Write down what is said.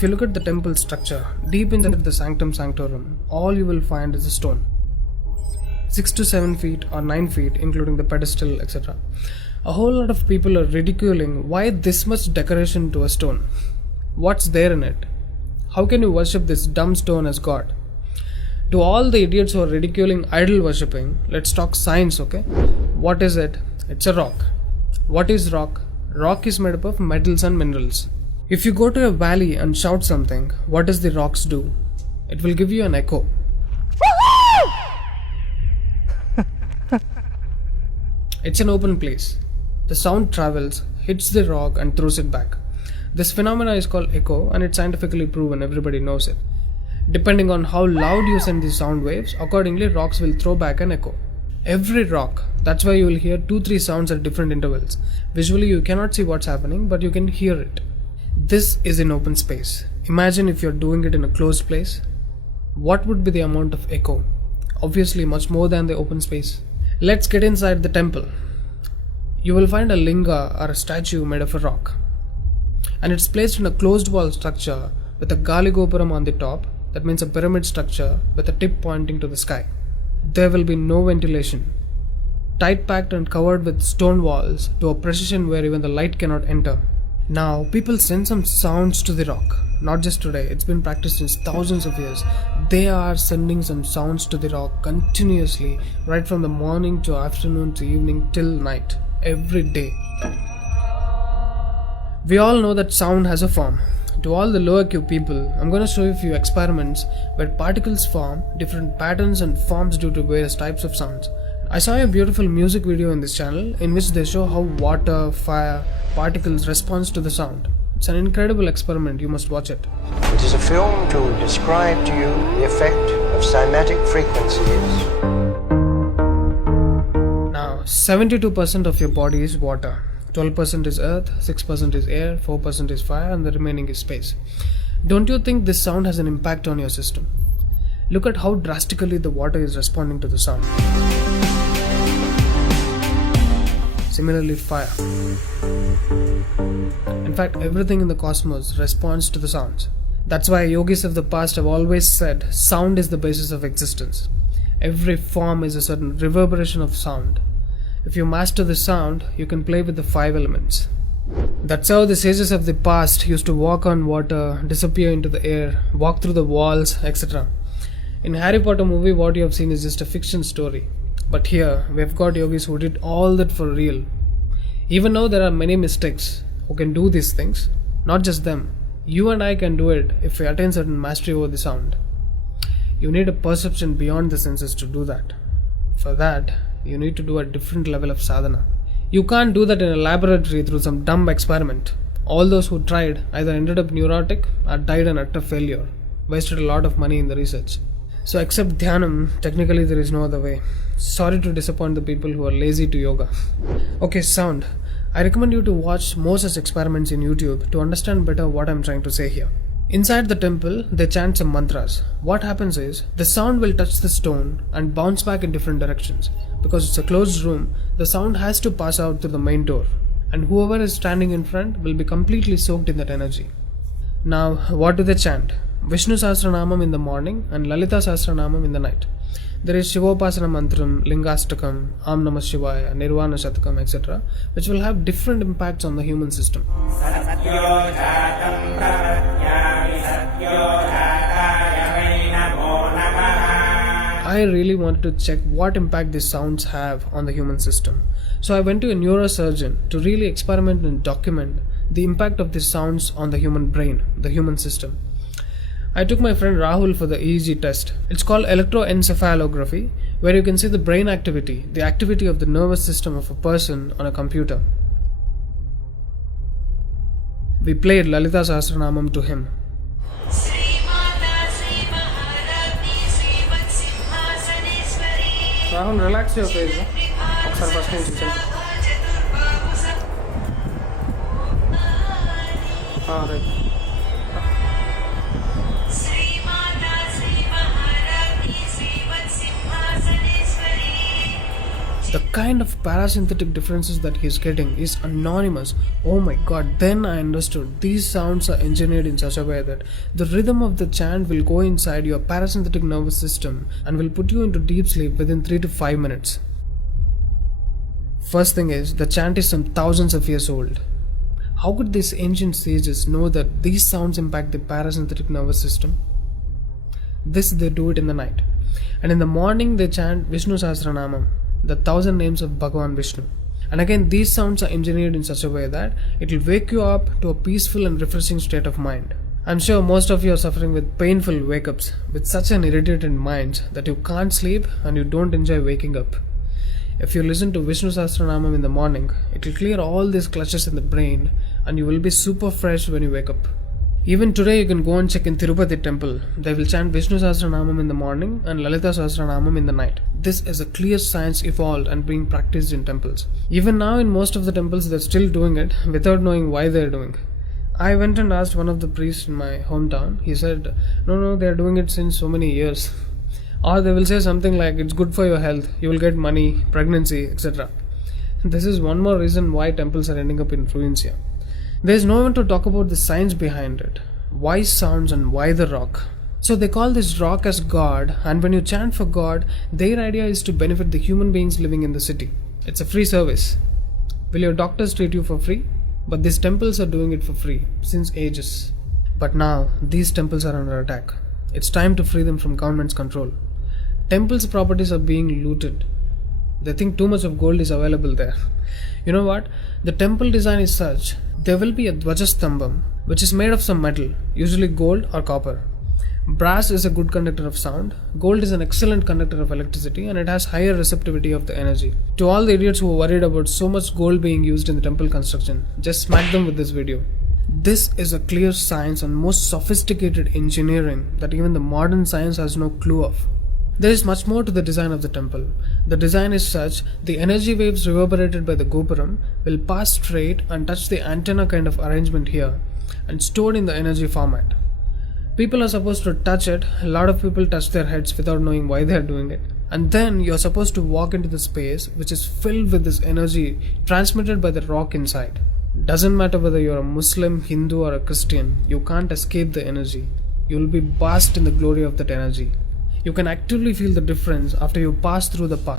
If you look at the temple structure, deep inside the sanctum sanctorum, all you will find is a stone. 6 to 7 feet or 9 feet, including the pedestal, etc. A whole lot of people are ridiculing why this much decoration to a stone. What's there in it? How can you worship this dumb stone as God? To all the idiots who are ridiculing idol worshipping, let's talk science, okay? What is it? It's a rock. What is rock? Rock is made up of metals and minerals. If you go to a valley and shout something, what does the rocks do? It will give you an echo. It's an open place. The sound travels, hits the rock and throws it back. This phenomena is called echo and it's scientifically proven, everybody knows it. Depending on how loud you send the sound waves, accordingly rocks will throw back an echo. Every rock, that's why you will hear 2-3 sounds at different intervals. Visually you cannot see what's happening, but you can hear it. This is in open space. Imagine if you're doing it in a closed place. What would be the amount of echo? Obviously much more than the open space. Let's get inside the temple. You will find a linga or a statue made of a rock. And it's placed in a closed wall structure with a Galigopuram on the top. That means a pyramid structure with a tip pointing to the sky. There will be no ventilation. Tight packed and covered with stone walls to a precision where even the light cannot enter. Now, people send some sounds to the rock. Not just today, it's been practiced since thousands of years. They are sending some sounds to the rock continuously, right from the morning to afternoon to evening till night, every day. We all know that sound has a form. To all the lower Q people, I'm going to show you a few experiments where particles form different patterns and forms due to various types of sounds. I saw a beautiful music video in this channel in which they show how water, fire, particles respond to the sound. It's an incredible experiment, you must watch it. It is a film to describe to you the effect of cymatic frequencies. Now, 72% of your body is water. 12% is earth, 6% is air, 4% is fire, and the remaining is space. Don't you think this sound has an impact on your system? Look at how drastically the water is responding to the sound. Similarly, fire. In fact, everything in the cosmos responds to the sounds. That's why yogis of the past have always said sound is the basis of existence. Every form is a certain reverberation of sound. If you master the sound, you can play with the 5 elements. That's how the sages of the past used to walk on water, disappear into the air, walk through the walls, etc. In Harry Potter movie, what you have seen is just a fiction story. But here, we've got yogis who did all that for real. Even though there are many mystics who can do these things, not just them, you and I can do it if we attain certain mastery over the sound. You need a perception beyond the senses to do that. For that, you need to do a different level of sadhana. You can't do that in a laboratory through some dumb experiment. All those who tried either ended up neurotic or died an utter failure, wasted a lot of money in the research. So except dhyanam, technically there is no other way. Sorry to disappoint the people who are lazy to yoga. Okay, sound. I recommend you to watch more such experiments in YouTube to understand better what I'm trying to say here. Inside the temple, they chant some mantras. What happens is, the sound will touch the stone and bounce back in different directions. Because it's a closed room, the sound has to pass out through the main door. And whoever is standing in front will be completely soaked in that energy. Now, what do they chant? Vishnu Sahastranam in the morning and Lalita Sahastranam in the night. There is Shivopasana Mantram, Lingastakam, Am Namah Shivaya, Nirvana Shatakam, etc., which will have different impacts on the human system. I really wanted to check what impact these sounds have on the human system. So I went to a neurosurgeon to really experiment and document the impact of these sounds on the human brain, the human system. I took my friend Rahul for the EEG test. It's called electroencephalography, where you can see the brain activity, the activity of the nervous system of a person on a computer. We played Lalita Sahastranamam to him. Rahul, relax your face. Right. The kind of parasympathetic differences that he's getting is anonymous. Oh my god, then I understood. These sounds are engineered in such a way that the rhythm of the chant will go inside your parasympathetic nervous system and will put you into deep sleep within 3 to 5 minutes. First thing is, the chant is some thousands of years old. How could these ancient sages know that these sounds impact the parasympathetic nervous system? This they do it in the night. And in the morning they chant Vishnu Sahastranam, the 1000 names of Bhagavan Vishnu. And again, these sounds are engineered in such a way that it will wake you up to a peaceful and refreshing state of mind. I'm sure most of you are suffering with painful wake-ups, with such an irritated mind that you can't sleep and you don't enjoy waking up. If you listen to Vishnu Sahastranam in the morning, it will clear all these clutches in the brain and you will be super fresh when you wake up. Even today you can go and check in Tirupati temple. They will chant Vishnu Sahastranam in the morning and Lalita Sahastranam in the night. This is a clear science evolved and being practiced in temples. Even now in most of the temples they're still doing it without knowing why they're doing. I went and asked one of the priests in my hometown. He said, no, they're doing it since so many years. Or they will say something like, it's good for your health, you will get money, pregnancy, etc. This is one more reason why temples are ending up in ruins here. There is no one to talk about the science behind it. Why sounds and why the rock? So they call this rock as God, and when you chant for God, their idea is to benefit the human beings living in the city. It's a free service. Will your doctors treat you for free? But these temples are doing it for free, since ages. But now, these temples are under attack. It's time to free them from government's control. Temples' properties are being looted. They think too much of gold is available there. You know what? The temple design is such, there will be a Dvajastambam, which is made of some metal, usually gold or copper. Brass is a good conductor of sound, gold is an excellent conductor of electricity, and it has higher receptivity of the energy. To all the idiots who are worried about so much gold being used in the temple construction, just smack them with this video. This is a clear science and most sophisticated engineering that even the modern science has no clue of. There is much more to the design of the temple. The design is such, the energy waves reverberated by the gopuram will pass straight and touch the antenna kind of arrangement here and stored in the energy format. People are supposed to touch it. A lot of people touch their heads without knowing why they are doing it. And then you are supposed to walk into the space which is filled with this energy transmitted by the rock inside. Doesn't matter whether you are a Muslim, Hindu or a Christian, you can't escape the energy. You will be basked in the glory of that energy. You can actively feel the difference after you pass through the path.